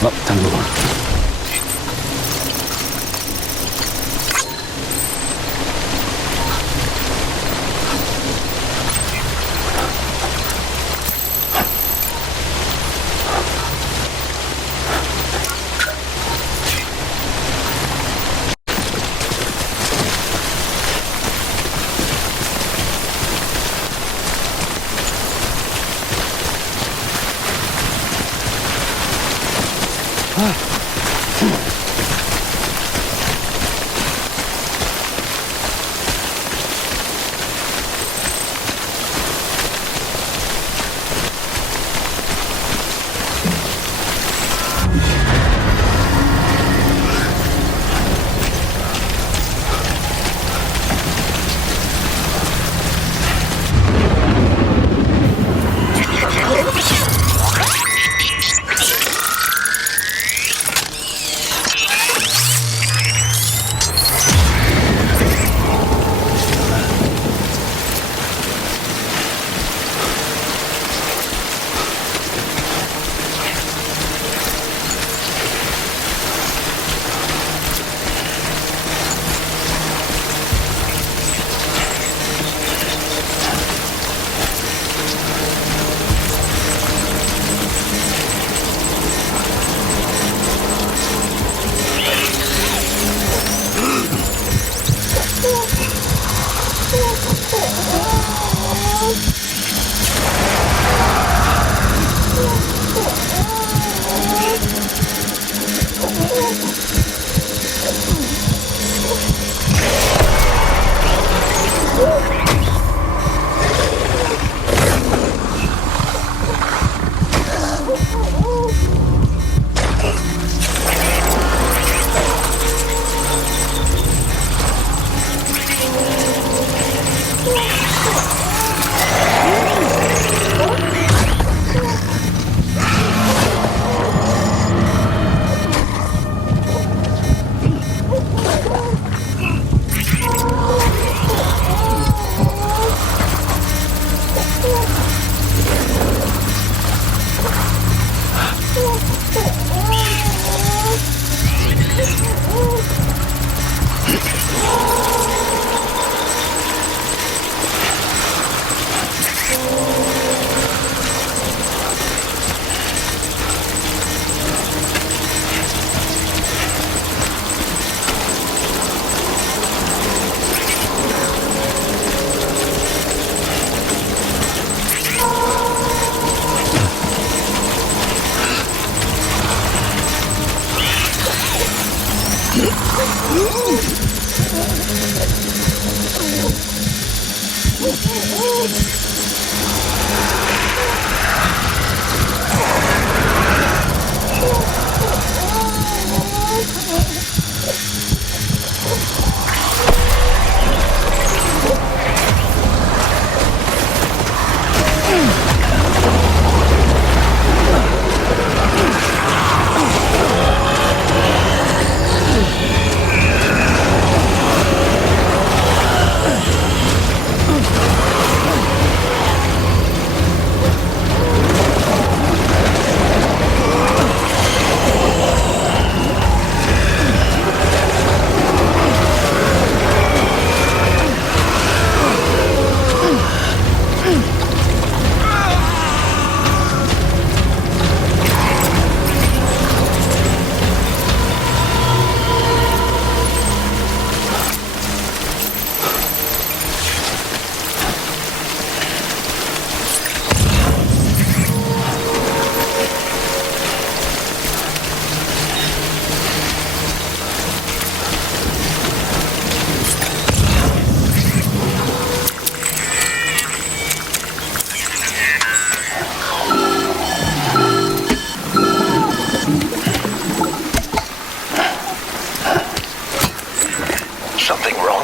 잠깐만.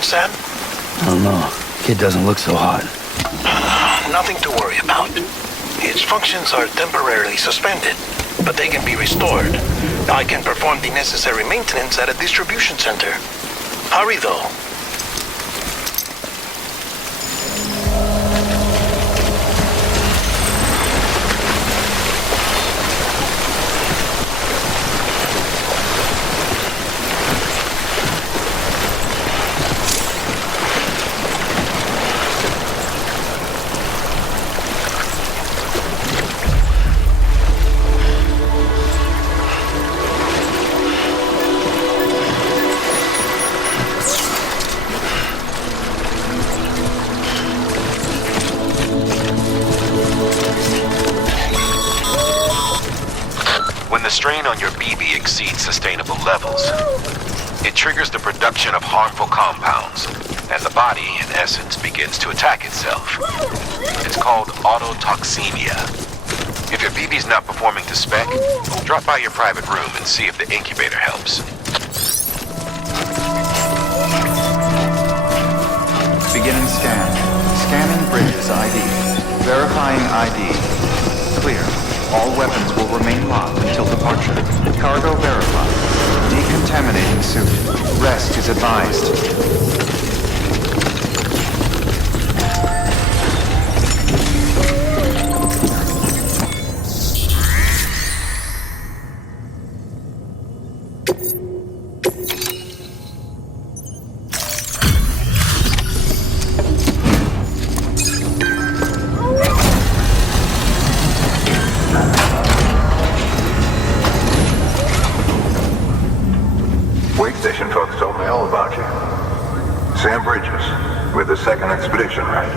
Sam? I don't know. Kid doesn't look so hot. Nothing to worry about. Its functions are temporarily suspended, but they can be restored. I can perform the necessary maintenance at a distribution center. Hurry, though. on your BB exceeds sustainable levels, it triggers the production of harmful compounds, and the body, in essence, begins to attack itself. It's called autotoxemia. If your BB's not performing to spec, drop by your private room and see if the incubator helps. Beginning scan. Scanning bridges ID. Verifying ID. Clear. All weapons will remain locked until departure. Cargo verified. Decontaminating suit. Rest is advised. With the second expedition, right?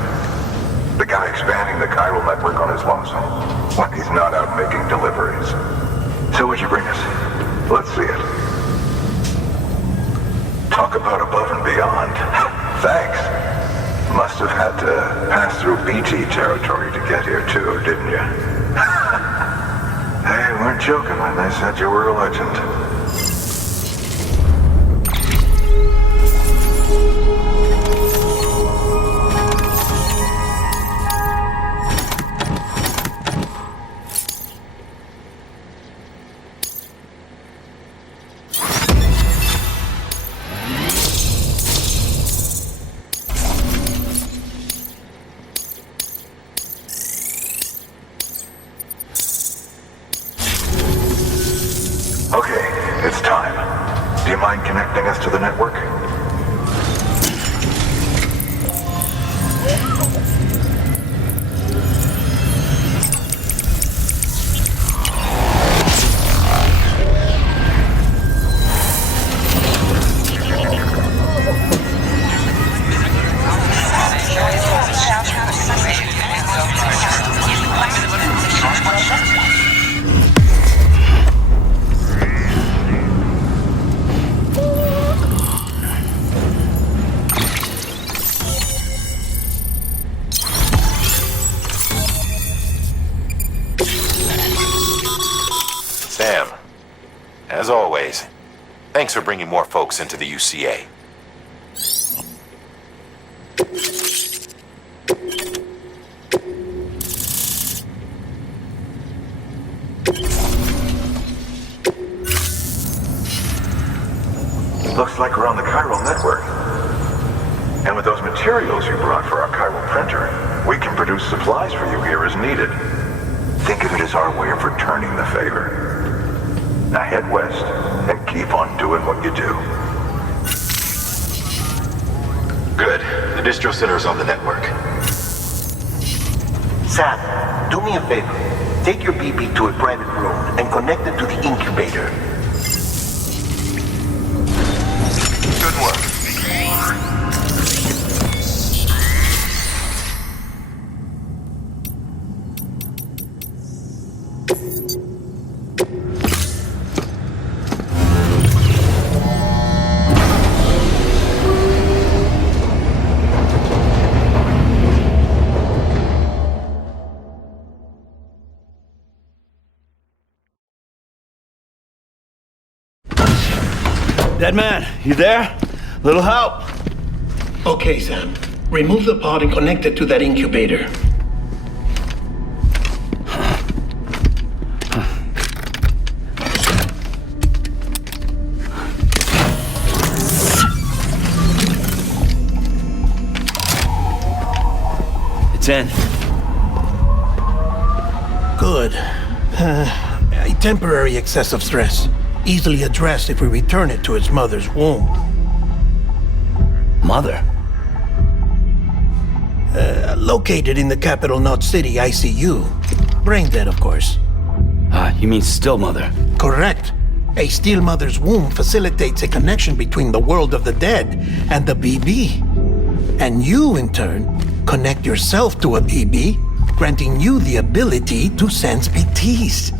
The guy expanding the chiral network on his lonesome. When he's not out making deliveries. So what'd you bring us? Let's see it. Talk about above and beyond. Thanks. Must have had to pass through BT territory to get here too, didn't you? They weren't joking when they said you were a legend. Okay, it's time. Do you mind connecting us to the network? Sam, as always, thanks for bringing more folks into the UCA. Looks like we're on the chiral network. And with those materials you brought for our chiral printer, we can produce supplies for you here as needed. Think of it as our way of returning the favor. Now head west and keep on doing what you do. Good. The distro center is on the network. Sam, do me a favor. Take your BB to a private room and connect it to the incubator. Good work. Dead man, you there? Little help? Okay, Sam. Remove the pod and connect it to that incubator. It's in. Good. A temporary excessive stress. Easily addressed if we return it to its mother's womb. Mother? Located in the capital Knot City ICU. Brain dead, of course. You mean still mother? Correct. A still mother's womb facilitates a connection between the world of the dead and the BB. And you, in turn, connect yourself to a BB, granting you the ability to sense BTs.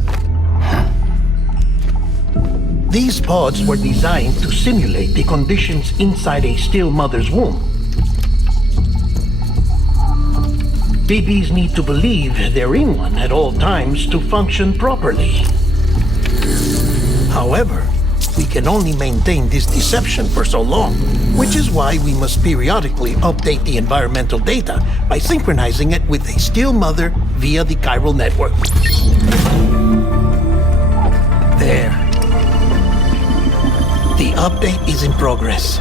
These pods were designed to simulate the conditions inside a still mother's womb. Babies need to believe they're in one at all times to function properly. However, we can only maintain this deception for so long, which is why we must periodically update the environmental data by synchronizing it with a still mother via the chiral network. There. The update is in progress.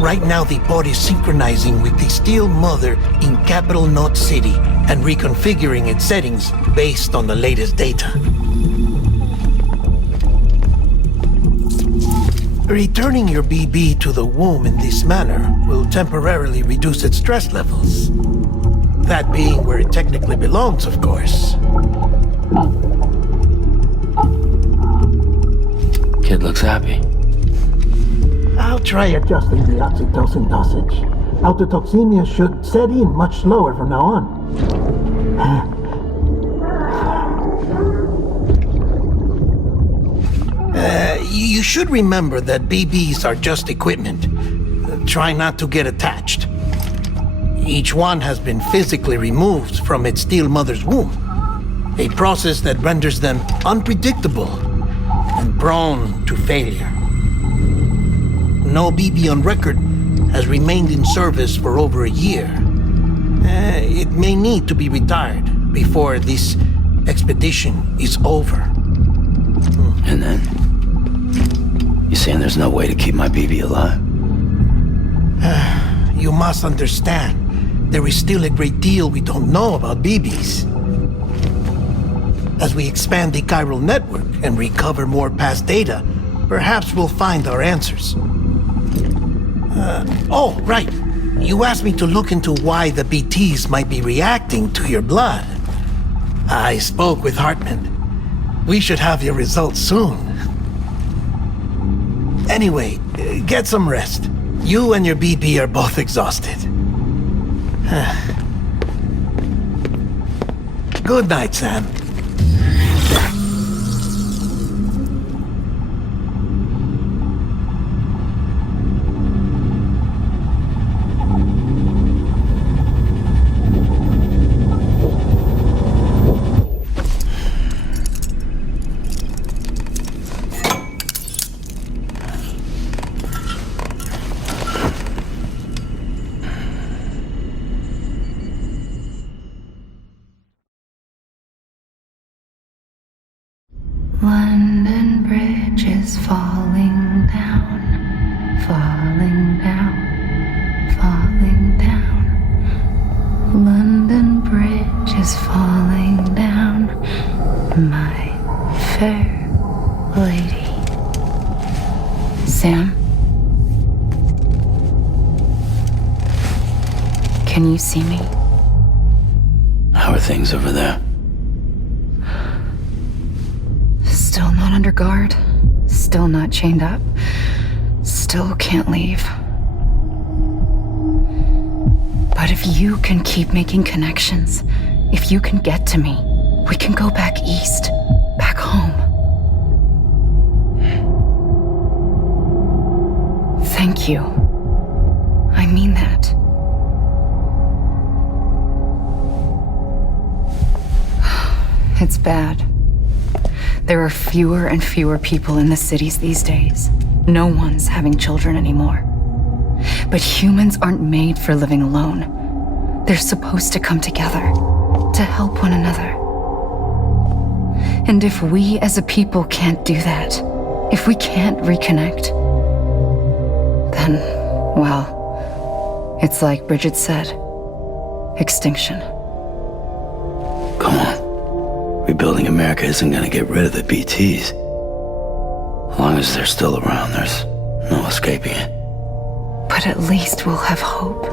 Right now, the pod is synchronizing with the still mother in Capital Knot City and reconfiguring its settings based on the latest data. Returning your BB to the womb in this manner will temporarily reduce its stress levels. That being where it technically belongs, of course. Kid looks happy. I'll try adjusting the oxytocin dosage. Autotoxemia should set in much slower from now on. You should remember that BBs are just equipment. Try not to get attached. Each one has been physically removed from its still mother's womb, a process that renders them unpredictable and prone to failure. No BB on record has remained in service for over a year. It may need to be retired before this expedition is over. And then? You saying there's no way to keep my BB alive? You must understand, there is still a great deal we don't know about BBs. As we expand the chiral network and recover more past data, perhaps we'll find our answers. Oh, right. You asked me to look into why the BTs might be reacting to your blood. I spoke with Hartman. We should have your results soon. Anyway, get some rest. You and your BB are both exhausted. Good night, Sam. London Bridge is falling down, falling down, falling down. London Bridge is falling down, my fair lady. Sam? Can you see me? How are things over there? Still not under guard, still not chained up, still can't leave. But if you can keep making connections, if you can get to me, we can go back east, back home. Thank you. I mean that. It's bad. There are fewer and fewer people in the cities these days. No one's having children anymore. But humans aren't made for living alone. They're supposed to come together, to help one another. And if we as a people can't do that, if we can't reconnect, then, well, it's like Bridget said, extinction. Come on. Rebuilding America isn't gonna get rid of the BTs. As long as they're still around, there's no escaping it. But at least we'll have hope.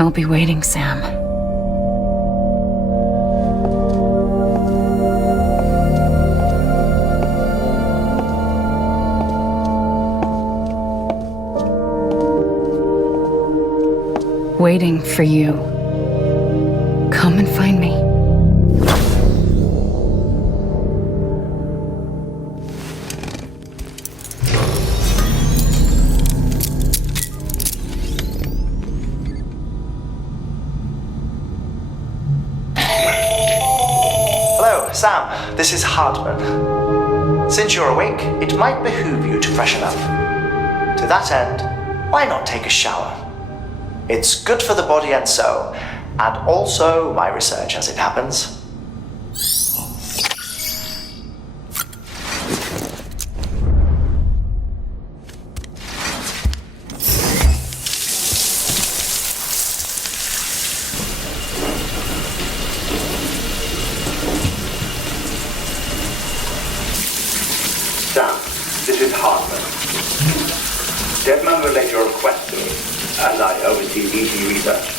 I'll be waiting, Sam. Waiting for you. Come and find me. Hello, Sam. This is Hartman. Since you're awake, it might behoove you to freshen up. To that end, why not take a shower? It's good for the body and soul, and also my research as it happens. Sam, this is Hartman. Deadman relayed your request to me, as I oversee BT research.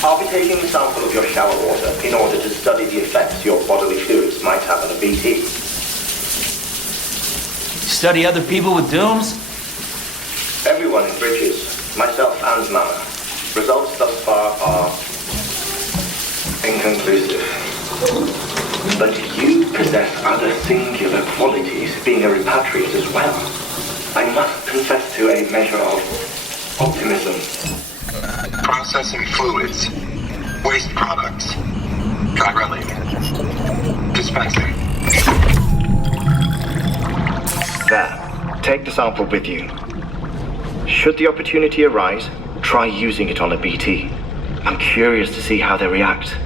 I'll be taking a sample of your shower water in order to study the effects your bodily fluids might have on a BT. Study other people with dooms? Everyone in Bridges, myself and Mama. Results thus far are inconclusive. But you possess other singular qualities, being a repatriate as well. I must confess to a measure of optimism. Processing fluids. Waste products. Drilling. Dispensing. There. Take the sample with you. Should the opportunity arise, try using it on a BT. I'm curious to see how they react.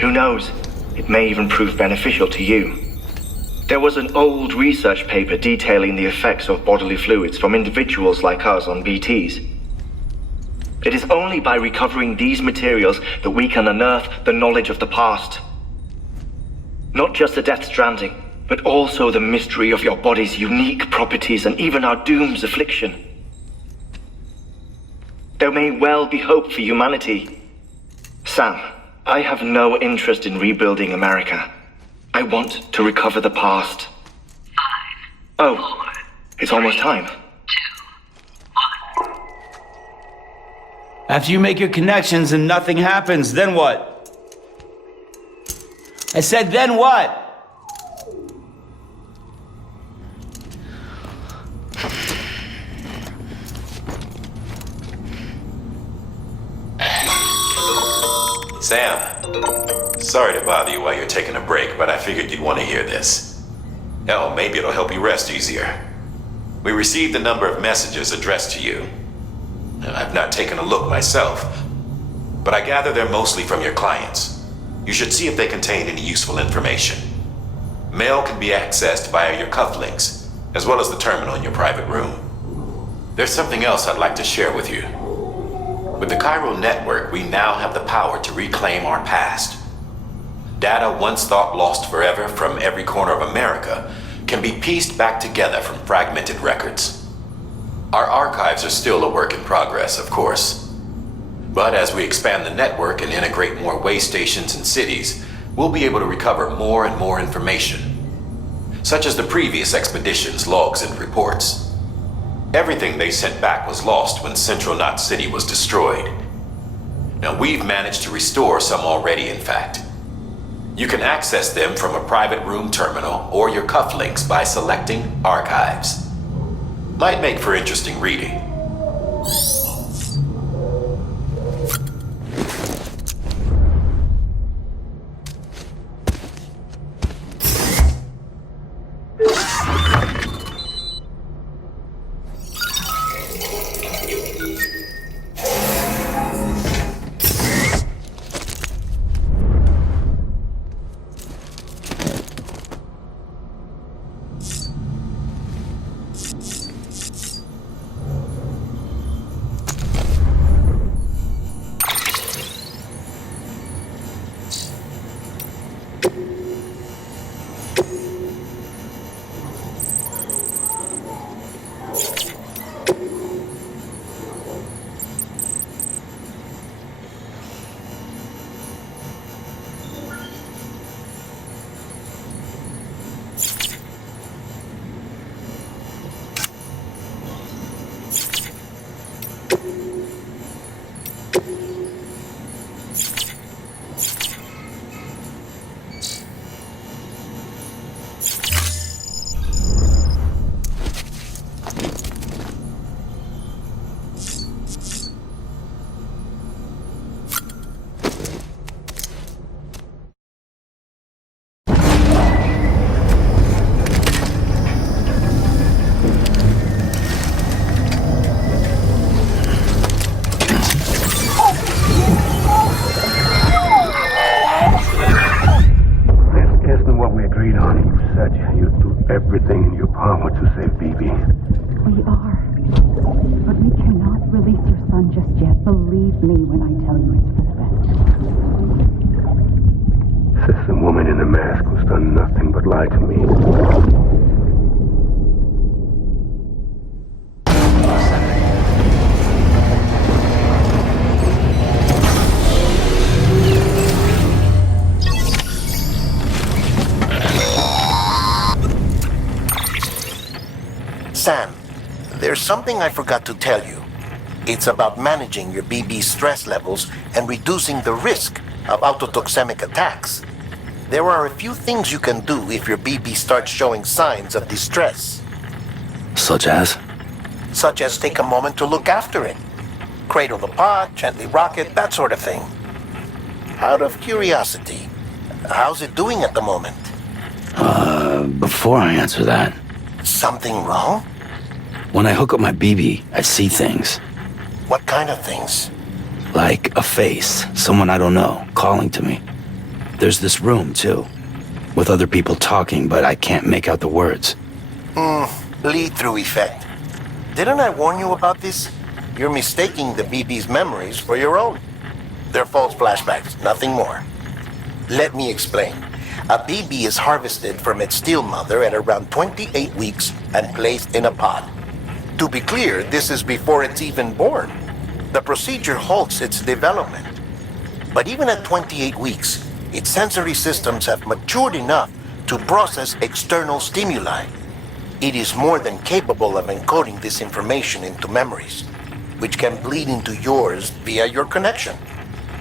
Who knows? It may even prove beneficial to you. There was an old research paper detailing the effects of bodily fluids from individuals like us on BTs. It is only by recovering these materials that we can unearth the knowledge of the past. Not just the Death Stranding, but also the mystery of your body's unique properties and even our doom's affliction. There may well be hope for humanity. Sam, I have no interest in rebuilding America. I want to recover the past. 5, 4, it's almost time. 2, 1. After you make your connections and nothing happens, then what? I said, then what? Sam, sorry to bother you while you're taking a break, but I figured you'd want to hear this. Hell, maybe it'll help you rest easier. We received a number of messages addressed to you. I've not taken a look myself, but I gather they're mostly from your clients. You should see if they contain any useful information. Mail can be accessed via your cufflinks, as well as the terminal in your private room. There's something else I'd like to share with you. With the Chiral network, we now have the power to reclaim our past. Data once thought lost forever from every corner of America can be pieced back together from fragmented records. Our archives are still a work in progress, of course. But as we expand the network and integrate more way stations and cities, we'll be able to recover more and more information, such as the previous expedition's logs and reports. Everything they sent back was lost when Central Knot City was destroyed. Now, we've managed to restore some already, in fact. You can access them from a private room terminal or your cufflinks by selecting Archives. Might make for interesting reading. straight on. You said you'd do everything in your power to save BB. We are. But we cannot release your son just yet. Believe me when I tell you it's for the best. Says the woman in the mask who's done nothing but lie to me. Sam, there's something I forgot to tell you. It's about managing your BB stress levels and reducing the risk of autotoxemic attacks. There are a few things you can do if your BB starts showing signs of distress. Such as? Such as take a moment to look after it. Cradle the pod, gently rock it, that sort of thing. Out of curiosity, how's it doing at the moment? Before I answer that, Something wrong? when I hook up my BB, I see things. What kind of things? Like a face, someone I don't know, calling to me. There's this room, too, with other people talking, but I can't make out the words. Lead-through effect. Didn't I warn you about this? You're mistaking the BB's memories for your own. They're false flashbacks, nothing more. Let me explain. A BB is harvested from its steel mother at around 28 weeks and placed in a pod. To be clear, this is before it's even born. The procedure halts its development. But even at 28 weeks, its sensory systems have matured enough to process external stimuli. It is more than capable of encoding this information into memories, which can bleed into yours via your connection.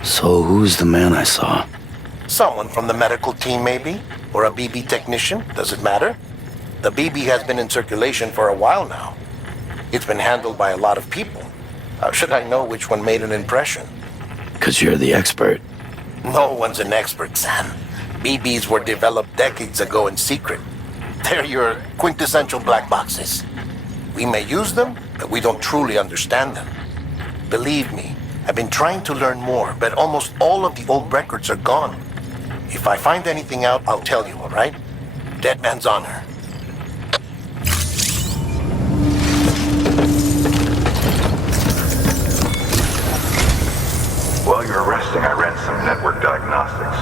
So who's the man I saw? Someone from the medical team, maybe? Or a BB technician? Does it matter? The BB has been in circulation for a while now. It's been handled by a lot of people. How should I know which one made an impression? 'Cause you're the expert. No one's an expert, Sam. BBs were developed decades ago in secret. They're your quintessential black boxes. We may use them, but we don't truly understand them. Believe me, I've been trying to learn more, but almost all of the old records are gone. If I find anything out, I'll tell you, all right? Dead man's honor. While you're resting, I ran some network diagnostics.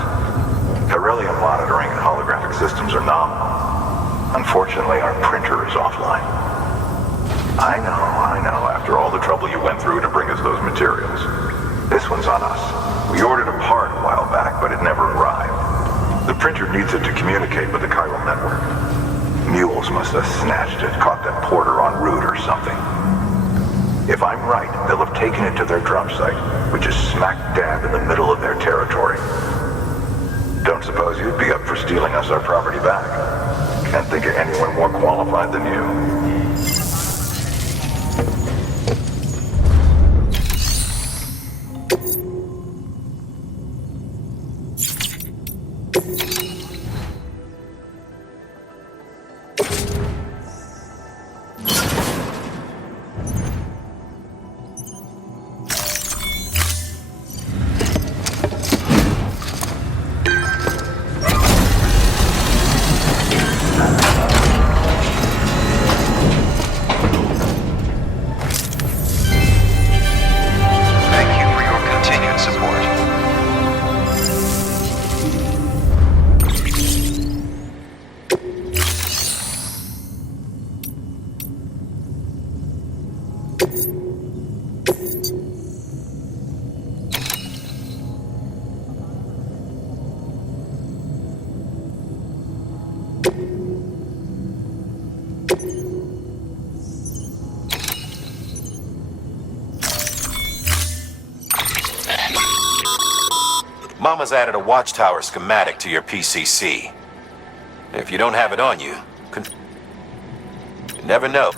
Beryllium monitoring and holographic systems are nominal. Unfortunately, our printer is offline. I know, after all the trouble you went through to bring us those materials. This one's on us. We ordered a part a while back, but it never arrived. The printer needs it to communicate with the chiral network. Mules must have snatched it, caught that porter en route or something. If I'm right, they'll have taken it to their drop site, which is smack dab in the middle of their territory. Don't suppose you'd be up for stealing us our property back? Can't think of anyone more qualified than you. Mama's added a watchtower schematic to your PCC. If you don't have it on you, you never know.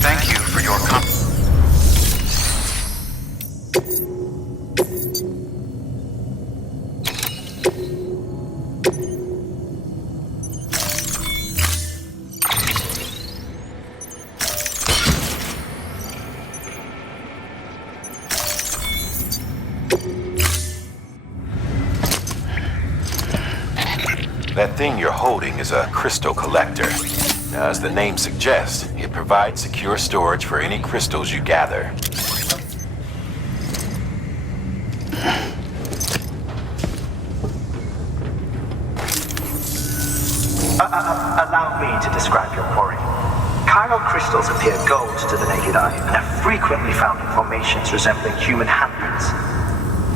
Thank you for your That thing you're holding is a crystal collector. Now, as the name suggests, it provides secure storage for any crystals you gather. Allow me to describe your quarry. Chiral crystals appear gold to the naked eye and are frequently found in formations resembling human handprints.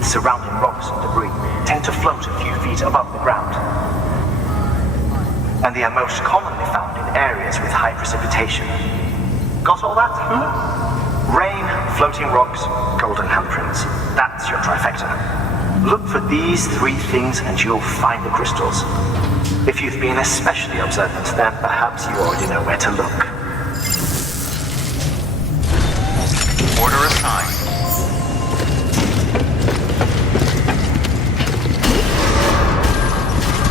The surrounding rocks and debris tend to float a few feet above the ground. And they are most commonly found in areas with high precipitation. Got all that? Rain, floating rocks, golden handprints. That's your trifecta. Look for these three things and you'll find the crystals. If you've been especially observant, then perhaps you already know where to look. Order assigned.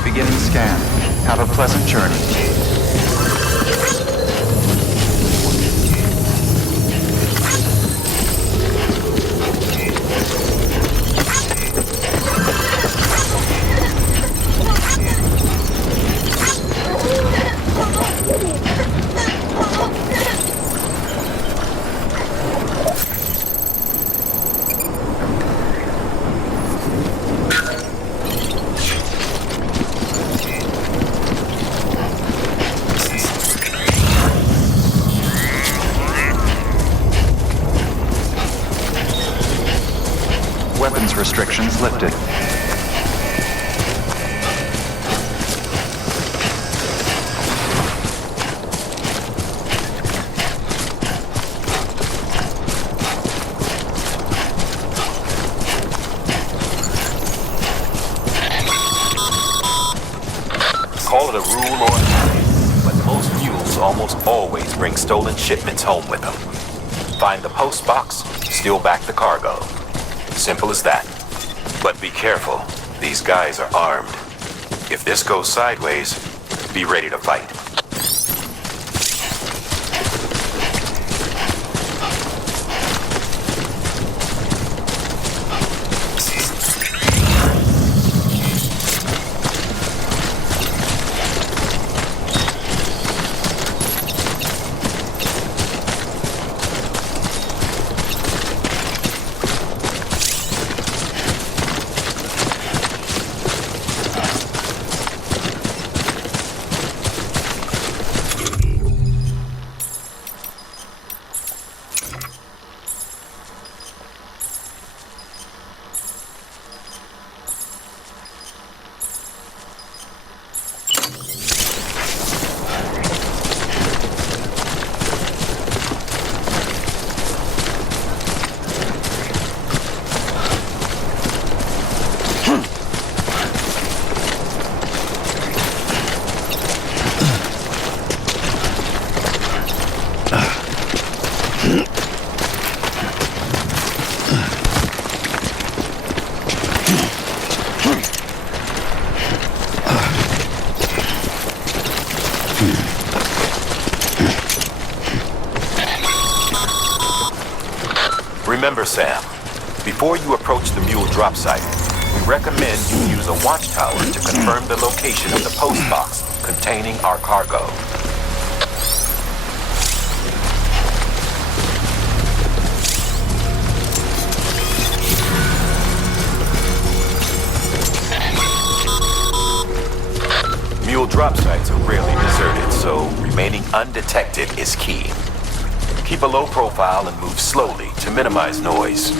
Beginning scan. Have a pleasant journey. Weapons restrictions lifted. Call it a rule or a habit, but most mules almost always bring stolen shipments home with them. Find the post box, steal back the cargo. Simple as that. But be careful. These guys are armed. If this goes sideways, be ready to fight. Remember, Sam, before you approach the mule drop site, we recommend you use a watchtower to confirm the location of the post box containing our cargo. Mule drop sites are rarely deserted, so remaining undetected is key. Keep a low profile and move slowly to minimize noise.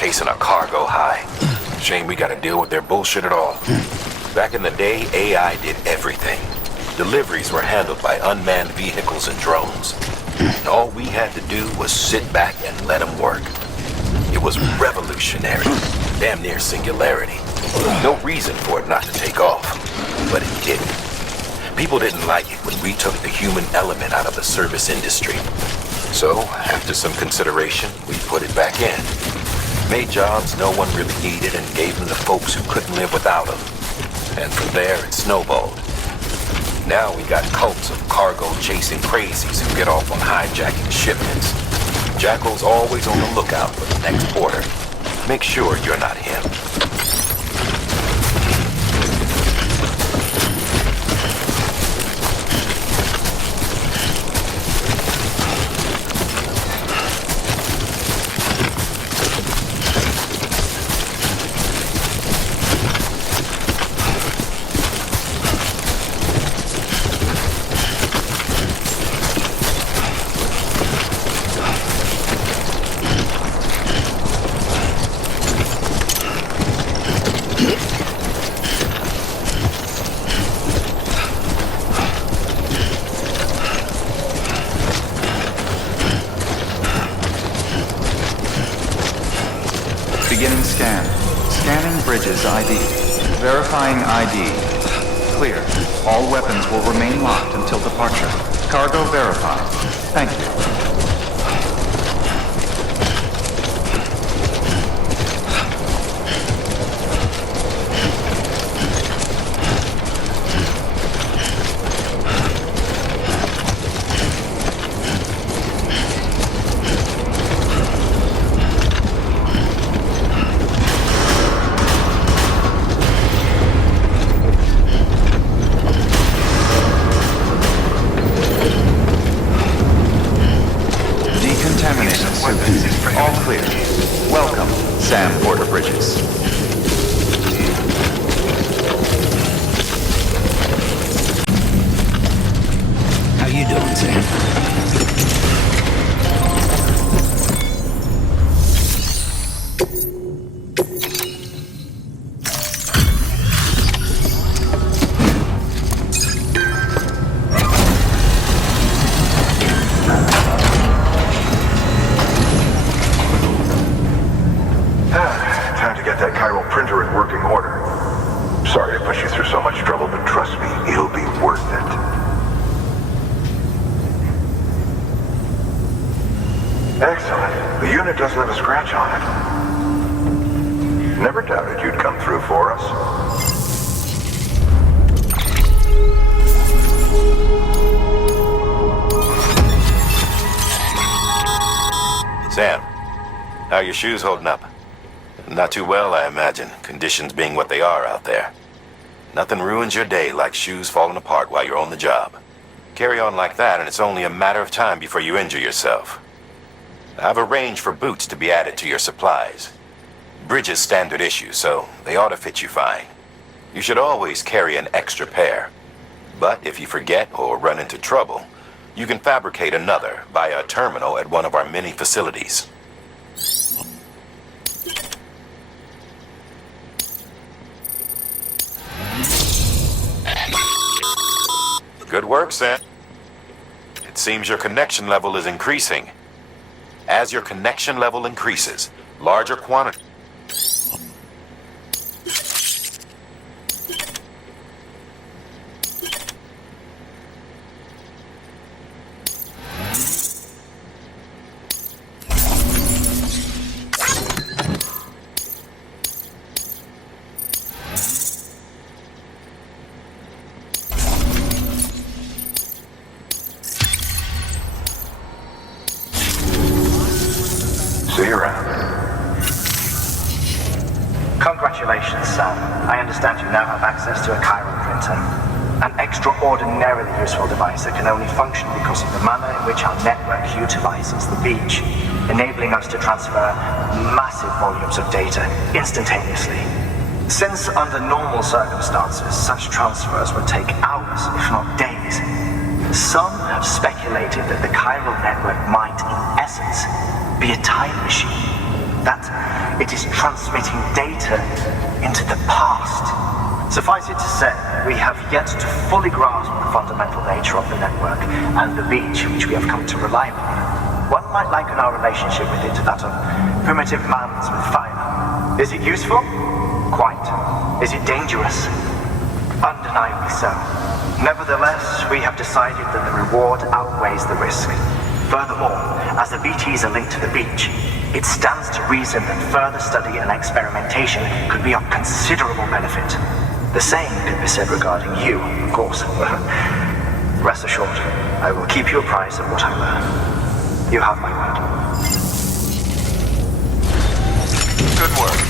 chasing a cargo high. Shame we gotta deal with their bullshit at all. Back in the day, AI did everything. Deliveries were handled by unmanned vehicles and drones. All we had to do was sit back and let them work. It was revolutionary, damn near singularity. No reason for it not to take off, but it didn't. People didn't like it when we took the human element out of the service industry. So, after some consideration, we put it back in. Made jobs no one really needed and gave them to folks who couldn't live without them. And from there, it snowballed. Now we got cults of cargo-chasing crazies who get off on hijacking shipments. Jackal's always on the lookout for the next order. Make sure you're not him. Scanning bridges ID. Verifying ID. Clear. All weapons will remain locked until departure. Cargo verified. Thank you. All clear. Welcome, Sam Porter Bridges. How you doing, Sam? Time to get that chiral printer in working order. Sorry to push you through so much trouble, but trust me, it'll be worth it. Excellent. The unit doesn't have a scratch on it. Never doubted you'd come through for us. Sam, how are your shoes holding up? Not too well, I imagine, conditions being what they are out there. Nothing ruins your day like shoes falling apart while you're on the job. Carry on like that and it's only a matter of time before you injure yourself. I've arranged for boots to be added to your supplies. Bridges standard issue, so they ought to fit you fine. You should always carry an extra pair. But if you forget or run into trouble, you can fabricate another via a terminal at one of our many facilities. Good work, Sam. It seems your connection level is increasing. As your connection level increases, larger quantity. See you around. Congratulations, Sam. I understand you now have access to a chiral printer. An extraordinarily useful device that can only function because of the manner in which our network utilizes the beach, enabling us to transfer massive volumes of data instantaneously. Since under normal circumstances, such transfers would take hours, if not days, some have speculated that the chiral network might, in essence, be a time machine. That it is transmitting data into the past. Suffice it to say, we have yet to fully grasp the fundamental nature of the network and the beach which we have come to rely upon. One might liken our relationship with it to that of primitive mans with fire. Is it useful? Quite. Is it dangerous? Undeniably so. Nevertheless, we have decided that the reward outweighs the risk. Furthermore, as the BTs are linked to the beach, it stands to reason that further study and experimentation could be of considerable benefit. The same could be said regarding you, of course. Rest assured, I will keep you apprised of what I learn. You have my word. Good work.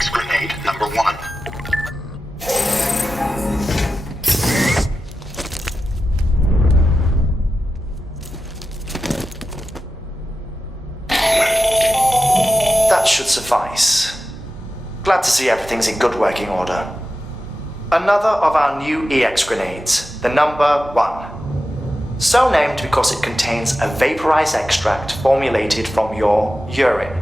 EX grenade number 1. That should suffice. Glad to see everything's in good working order. Another of our new EX grenades, the number 1. So named because it contains a vaporized extract formulated from your urine.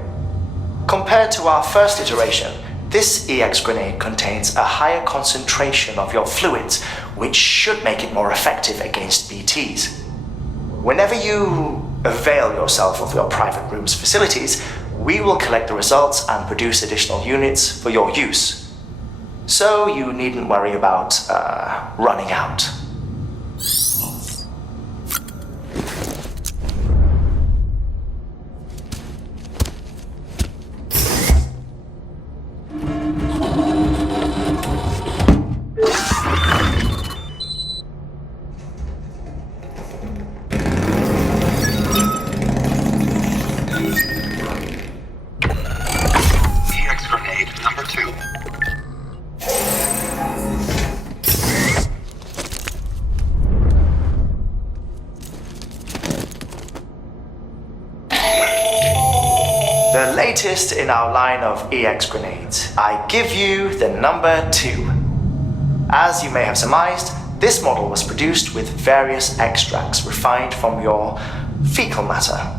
Compared to our first iteration, this EX grenade contains a higher concentration of your fluids, which should make it more effective against BTs. Whenever you avail yourself of your private room's facilities, we will collect the results and produce additional units for your use. So you needn't worry about running out. EX grenade number 2. The latest in our line of EX grenades. I give you the number 2. As you may have surmised, this model was produced with various extracts refined from your fecal matter.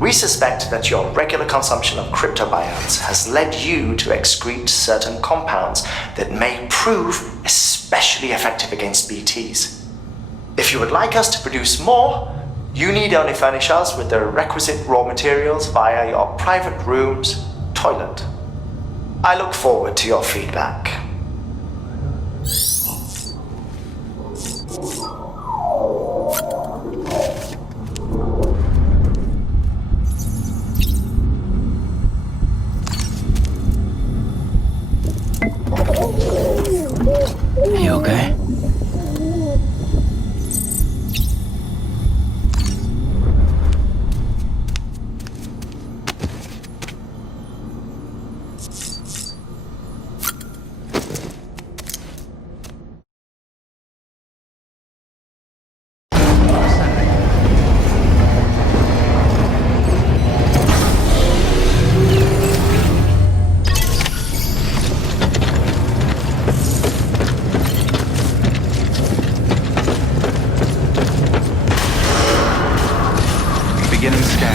We suspect that your regular consumption of cryptobiotes has led you to excrete certain compounds that may prove especially effective against BTs. If you would like us to produce more, you need only furnish us with the requisite raw materials via your private room's toilet. I look forward to your feedback. You okay? Beginning scan.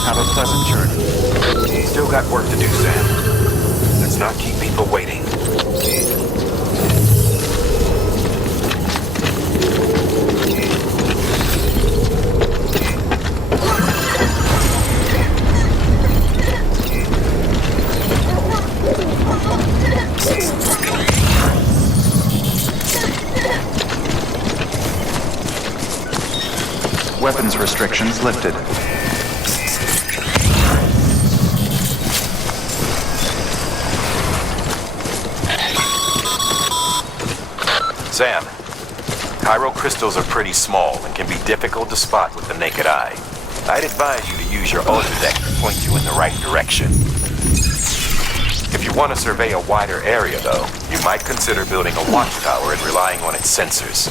Have a pleasant journey. Still got work to do, Sam. Let's not keep people waiting. Weapons restrictions lifted. Sam, chiral crystals are pretty small and can be difficult to spot with the naked eye. I'd advise you to use your Ultradeck to point you in the right direction. If you want to survey a wider area, though, you might consider building a watchtower and relying on its sensors.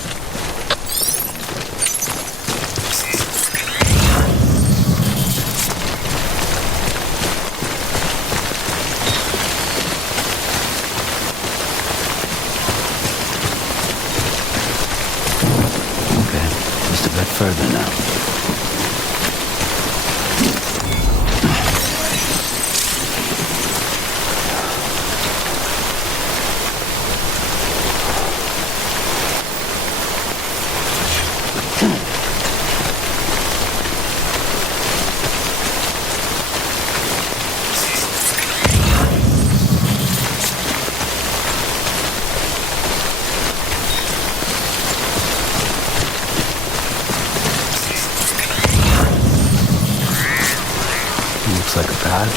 Just a bit further now. Looks like a pad.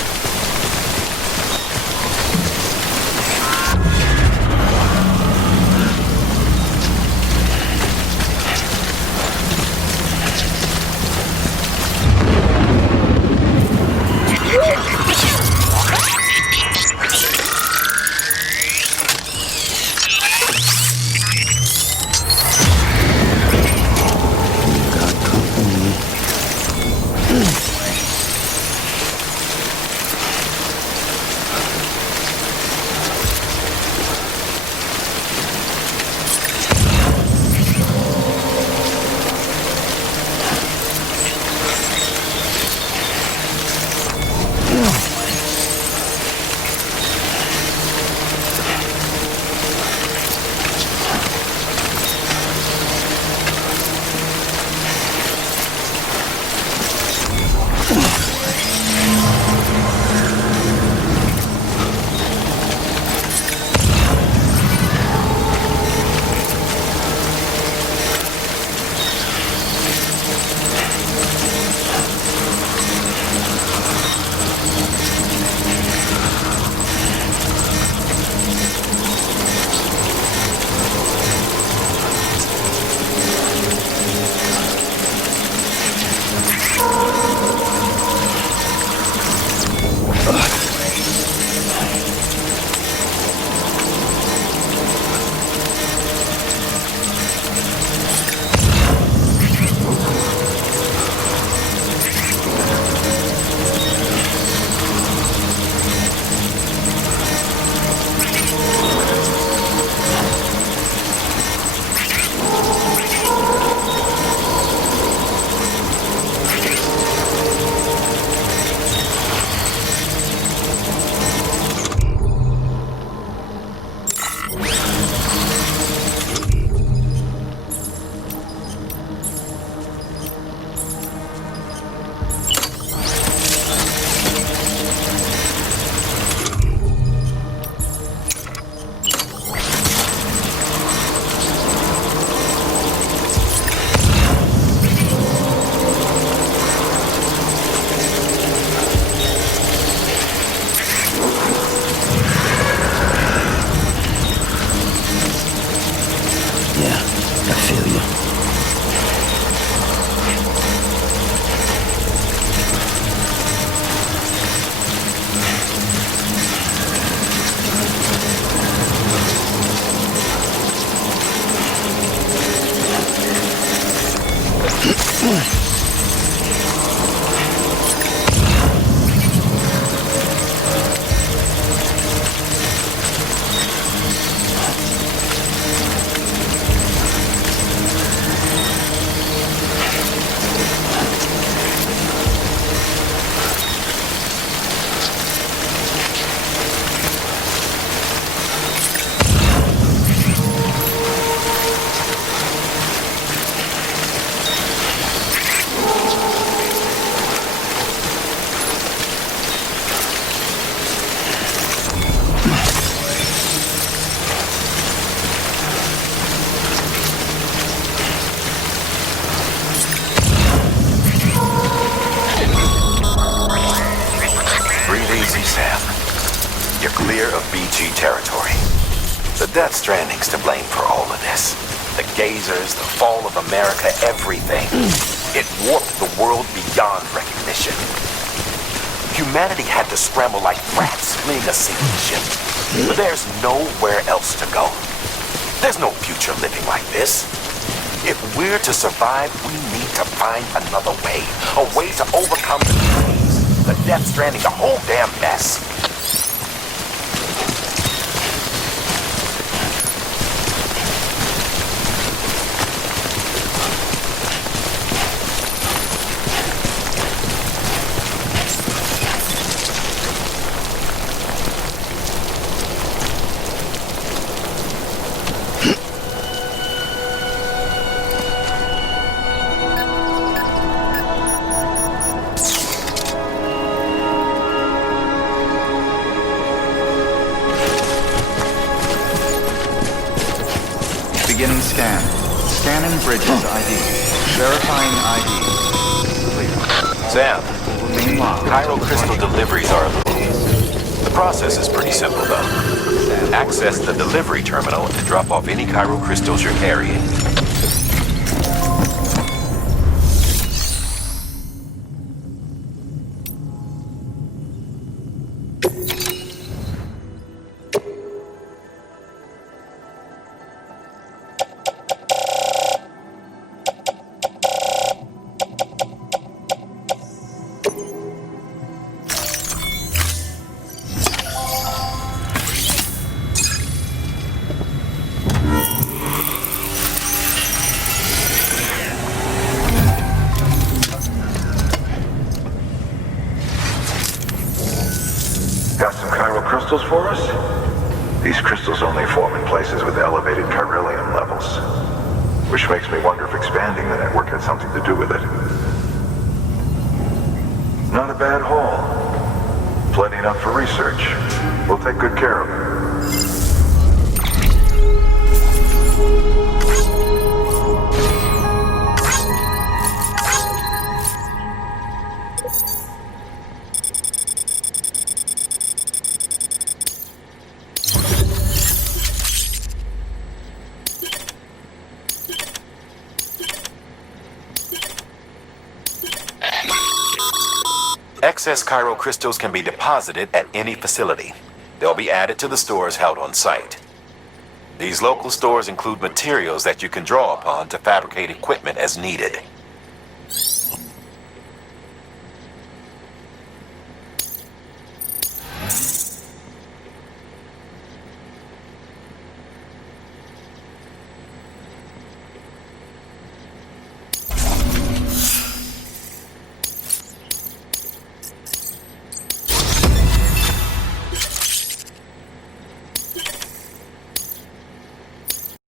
clear of BG territory. The Death Stranding's to blame for all of this. The gazers, the fall of America, everything. It warped the world beyond recognition. Humanity had to scramble like rats fleeing a sinking ship. But there's nowhere else to go. There's no future living like this. If we're to survive, we need to find another way. A way to overcome the disease, the Death Stranding, the whole damn mess. Beginning scan. Scanning bridges ID. Verifying ID. Clear. Sam, Remain locked. Chiral crystal deliveries are illegal. The process is pretty simple, though. Access the delivery terminal and drop off any chiral crystals you're carrying. Got some chiral crystals for us? These crystals only form in places with elevated chiralium levels. Which makes me wonder if expanding the network had something to do with it. Not a bad haul. Plenty enough for research. We'll take good care of it. Excess chiral crystals can be deposited at any facility. They'll be added to the stores held on site. These local stores include materials that you can draw upon to fabricate equipment as needed.